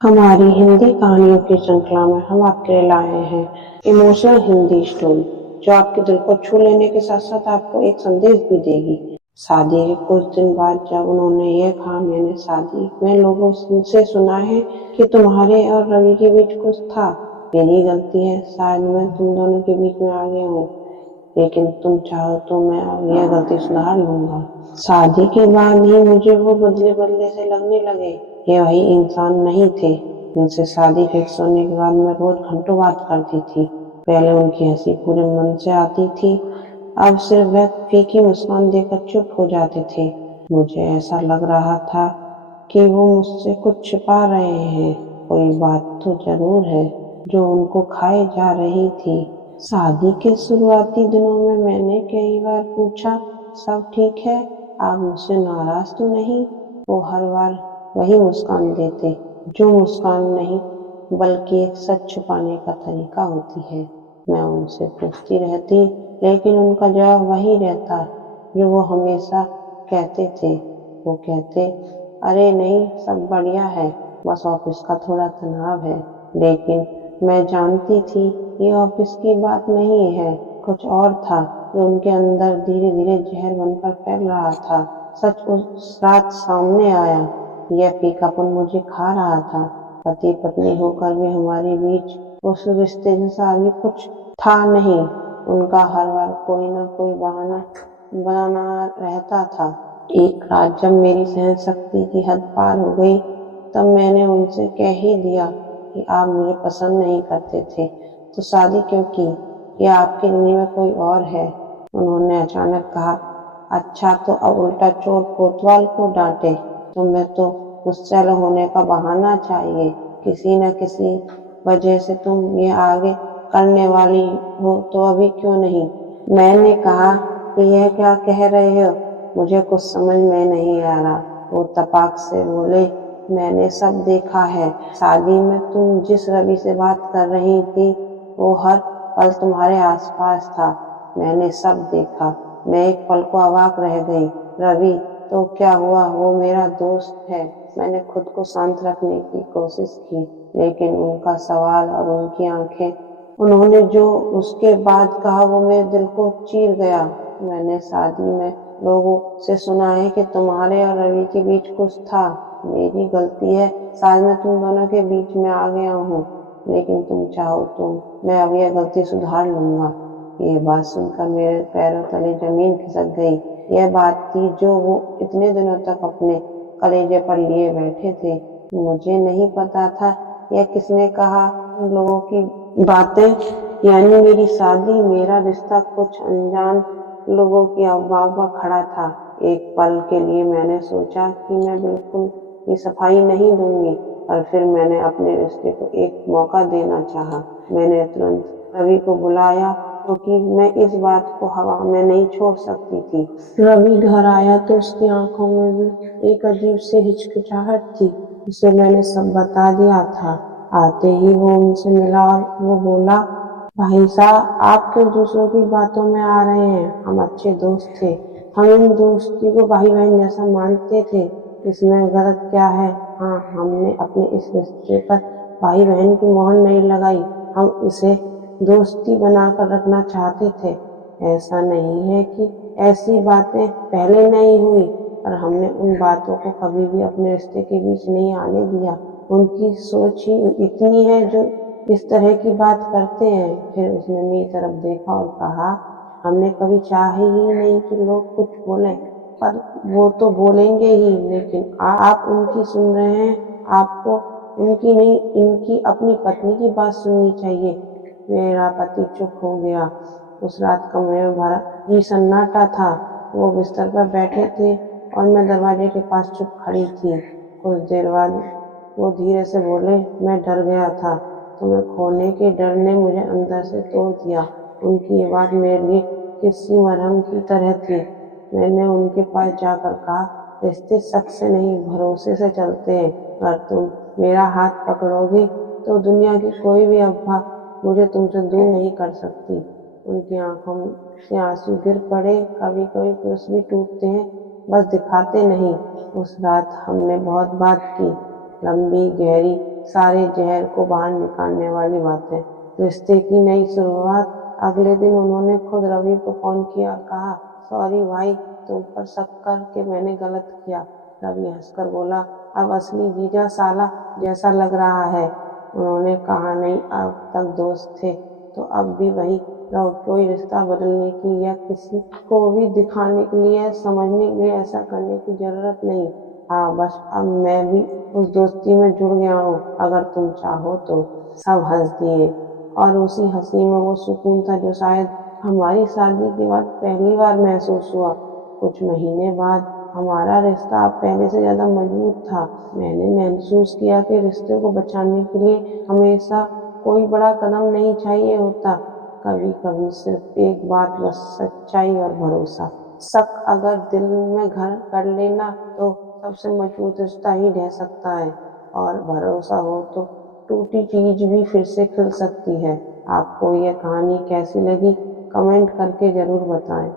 हमारी हिंदी कहानियों की श्रृंखला में हम आपके लिए लाए हैं इमोशनल हिंदी स्टोरी जो आपके दिल को छू लेने के साथ साथ आपको एक संदेश भी देगी। शादी के कुछ दिन बाद जब उन्होंने यह कहा, मैंने शादी में लोगों से सुना है कि तुम्हारे और रवि के बीच कुछ था। मेरी गलती है, शायद मैं तुम दोनों के बीच में आ गया हूँ, लेकिन तुम चाहो तो मैं अब यह गलती सुधार लूंगा। शादी के बाद ही मुझे वो बदले बदले से लगने लगे। ये वही इंसान नहीं थे जिनसे शादी फिक्स होने के बाद मैं रोज घंटों बात करती थी। पहले उनकी हंसी पूरे मन से आती थी, अब सिर्फ वह फीकी मुस्कान देकर चुप हो जाते थे। मुझे ऐसा लग रहा था कि वो मुझसे कुछ छिपा रहे हैं। कोई बात तो जरूर है जो उनको खाए जा रही थी। शादी के शुरुआती दिनों में मैंने कई बार पूछा, सब ठीक है, आप मुझसे नाराज तो नहीं? वो हर बार वही मुस्कान देते, जो मुस्कान नहीं बल्कि एक सच छुपाने का तरीका होती है। मैं उनसे पूछती रहती, लेकिन उनका जवाब वही रहता जो वो हमेशा कहते थे। वो कहते, अरे नहीं, सब बढ़िया है, बस ऑफिस का थोड़ा तनाव है। लेकिन मैं जानती थी ये ऑफिस की बात नहीं है, कुछ और था जो उनके अंदर धीरे धीरे जहर बनकर फैल रहा था। सच उस रात सामने आया। यह फीकापन मुझे खा रहा था। पति पत्नी होकर भी हमारे बीच उस रिश्ते जैसा अभी कुछ था नहीं। उनका हर बार कोई ना कोई बहाना बनाना रहता था। एक रात जब मेरी सहन शक्ति की हद पार हो गई, तब मैंने उनसे कह ही दिया कि आप मुझे पसंद नहीं करते थे तो शादी क्यों की, या आपके दिल में कोई और है? उन्होंने अचानक कहा, अच्छा तो अब उल्टा चोर कोतवाल को डांटे। तुम्हें तो मुझसे अलग होने का बहाना चाहिए। किसी न किसी वजह से तुम ये आगे करने वाली हो तो अभी क्यों नहीं? मैंने कहा कि यह क्या कह रहे हो, मुझे कुछ समझ में नहीं आ रहा। वो तपाक से बोले, मैंने सब देखा है। शादी में तुम जिस रवि से बात कर रही थी वो हर पल तुम्हारे आसपास था। मैंने सब देखा। मैं एक पल को अवाक रह गई। रवि तो क्या हुआ, वो मेरा दोस्त है। मैंने खुद को शांत रखने की कोशिश की, लेकिन उनका सवाल और उनकी आंखें, उन्होंने जो उसके बाद कहा वो मेरे दिल को चीर गया। मैंने शादी में लोगों से सुना है कि तुम्हारे और रवि के बीच कुछ था। मेरी गलती है, शायद मैं तुम दोनों के बीच में आ गया हूँ, लेकिन तुम चाहो तो मैं अब यह गलती सुधार लूंगा। ये बात सुनकर मेरे पैरों तले जमीन खिसक गई। यह बात थी जो वो इतने दिनों तक अपने कलेजे पर लिए बैठे थे। मुझे नहीं पता था यह किसने कहा। उन लोगों की बातें, यानी मेरी शादी, मेरा रिश्ता कुछ अनजान लोगों की अफवाह पर खड़ा था। एक पल के लिए मैंने सोचा कि मैं बिल्कुल भी सफाई नहीं दूंगी, और फिर मैंने अपने रिश्ते को एक मौका देना चाहा। मैंने तुरंत रवि को बुलाया, क्योंकि मैं इस बात को हवा में नहीं छोड़ सकती थी। रवि घर आया तो उसकी आंखों में भी एक अजीब सी हिचकिचाहट थी। उसे मैंने सब बता दिया था। आते ही वो उनसे मिला और वो बोला, भाई साहब, आप क्यों दूसरों की बातों में आ रहे हैं? हम अच्छे दोस्त थे। हम इन दोस्ती को भाई बहन जैसा मानते थे। इसमें गलत क्या है? हाँ, हमने अपने इस रिश्ते पर भाई बहन की मोहर नहीं लगाई। हम इसे दोस्ती बनाकर रखना चाहते थे। ऐसा नहीं है कि ऐसी बातें पहले नहीं हुई, पर हमने उन बातों को कभी भी अपने रिश्ते के बीच नहीं आने दिया। उनकी सोच ही इतनी है जो इस तरह की बात करते हैं। फिर उसने मेरी तरफ देखा और कहा, हमने कभी चाहे ही नहीं कि लोग कुछ बोलें, पर वो तो बोलेंगे ही। लेकिन आप उनकी सुन रहे हैं। आपको उनकी नहीं, इनकी अपनी पत्नी की बात सुननी चाहिए। मेरा पति चुप हो गया। उस रात कमरे में भरा ही सन्नाटा था। वो बिस्तर पर बैठे थे और मैं दरवाजे के पास चुप खड़ी थी। कुछ देर बाद वो धीरे से बोले, मैं डर गया था। तुम्हें खोने के डर ने मुझे अंदर से तोड़ दिया। उनकी ये बात मेरे लिए किसी मरहम की तरह थी। मैंने उनके पास जाकर कहा, रिश्ते शक से नहीं, भरोसे से चलते हैं। अगर तुम मेरा हाथ पकड़ोगी तो दुनिया की कोई भी अफवाह मुझे तुमसे दूर नहीं कर सकती। उनकी आंखों से आंसू गिर पड़े। कभी कभी पुरुष भी टूटते हैं, बस दिखाते नहीं। उस रात हमने बहुत बात की, लंबी, गहरी, सारे जहर को बाहर निकालने वाली बात है। रिश्ते की नई शुरुआत। अगले दिन उन्होंने खुद रवि को फोन किया, कहा, सॉरी भाई, तुम पर शक करके मैंने गलत किया। रवि हंसकर बोला, अब असली जीजा साला जैसा लग रहा है। उन्होंने कहा, नहीं, अब तक दोस्त थे तो अब भी वही रहो। कोई रिश्ता बदलने की या किसी को भी दिखाने के लिए, समझने के लिए ऐसा करने की जरूरत नहीं। हाँ, बस अब मैं भी उस दोस्ती में जुड़ गया हूँ, अगर तुम चाहो तो। सब हंस दिए और उसी हंसी में वो सुकून था जो शायद हमारी शादी के बाद पहली बार महसूस हुआ। कुछ महीने बाद हमारा रिश्ता अब पहले से ज्यादा मजबूत था। मैंने महसूस किया कि रिश्ते को बचाने के लिए हमेशा कोई बड़ा कदम नहीं चाहिए होता। कभी कभी सिर्फ एक बात, बस सच्चाई और भरोसा। शक अगर दिल में घर कर लेना तो सबसे मजबूत रिश्ता ही रह सकता है, और भरोसा हो तो टूटी चीज भी फिर से खिल सकती है। आपको यह कहानी कैसी लगी, कमेंट करके जरूर बताएं।